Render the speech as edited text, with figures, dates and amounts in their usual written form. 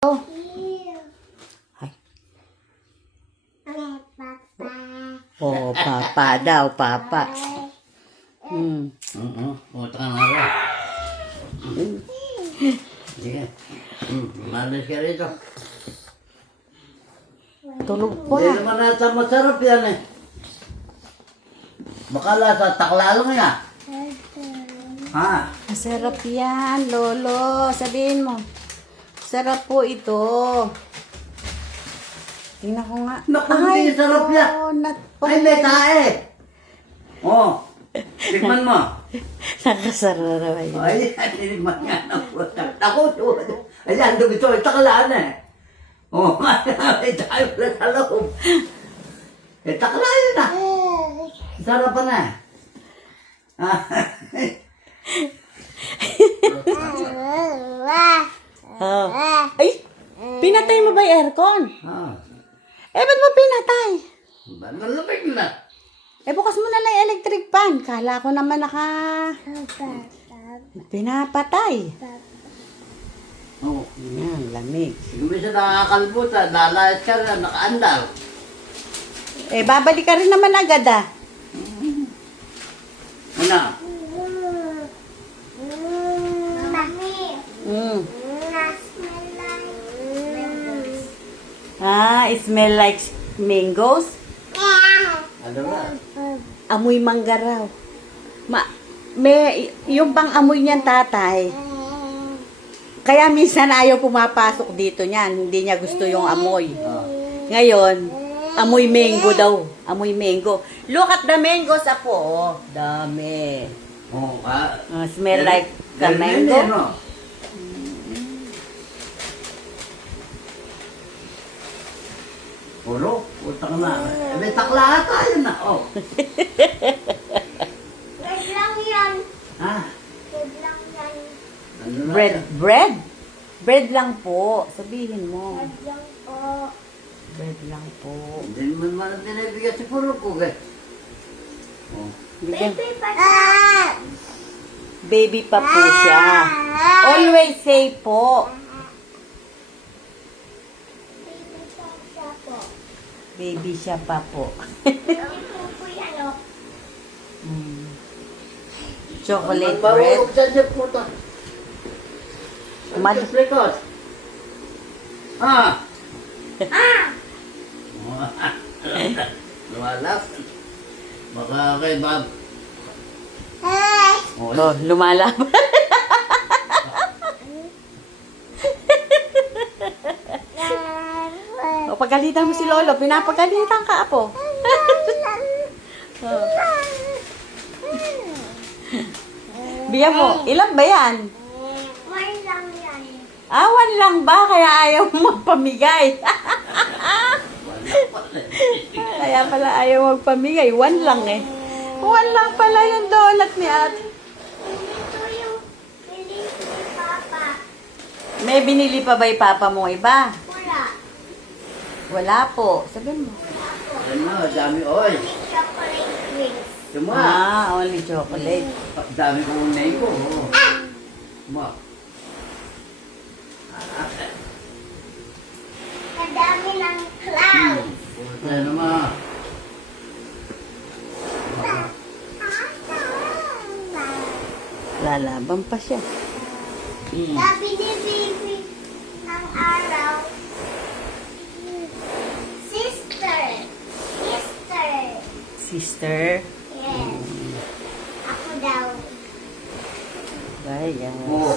Oh. Ay. Oh, papa daw, papa. Utang na rin. Sige. Malis ka rito. Tulog po Hindi na. naman nata masarap yan eh. Baka sa takla lang yan. Ha? Masarap yan, Lolo. Sabihin mo. Sarap po ito. Tingnan ko nga. Naku, hindi sarap yan. Ay, may tae. Oh, tikman mo. Nakasarap yun. Ay, tikman nga. Ako, ayan, dumito. Taklaan eh. Oh, may tae pala sa loob. Takla yun ah. Sarap pa na eh. Oh. Ay! Pinatay mo ba yung aircon? Eh, ba't mo pinatay? Malamig na. Eh, bukas mo na lang yung electric fan. Kala ko naman pinapatay. Oh. Yan, lamig. Kung bisa nakakalbutan, lalayas ka na, nakaandar. Eh, babalik ka rin naman agad ah. Ano? It smell like mangoes? Ano ba? Amoy mangga raw. Yung bang amoy niyan, tatay. Kaya minsan ayaw pumapasok dito niyan. Hindi niya gusto yung amoy. Ngayon, amoy mango daw. Amoy mango. Look at the mangoes, apo. Oh, dami. Oh, Smell like the mango. No? Ulo, utang na. May takla tayo na. Oh. Bread lang yan. Ha? Bread lang yan. Ano na? Bread? Bread lang po. Sabihin mo. Bread lang po. Bread lang po. Hindi naman man binibigyan si Puro ko eh. Oh. Bigyan. Baby pa Baby pa po siya. Always say po. Baby pa siya po. Baby siya pa po. Ang pupoy ano? Chocolate bread. Magpapagod dyan siya puto. Mad- Likod. Ah! Lumalap. Baka kay Bob. Oh, Oh, lumalaban. O, pagalitan mo si Lolo. Pinapagalitan ka, apo. Oh. Biya mo, ilan ba yan? One lang yan. Awan lang ba? Kaya ayaw mo magpamigay. Kaya pala ayaw magpamigay. One lang eh. One lang pala yung donut ni ate. Ito yung bili ni Papa. May binili pa ba yung papa mo iba? Wala. Wala po. Sabihin mo. ano, dami oy. Only chocolate drinks. Tuma. Only chocolate. Dami kong unay ko. Oh. Ma. Kadami ng clouds. Puta naman. Lalaban pa siya. Sabi ni Baby ng araw, Sister. Sister. Sister. Yes. Ako daw. Ayan. Oh.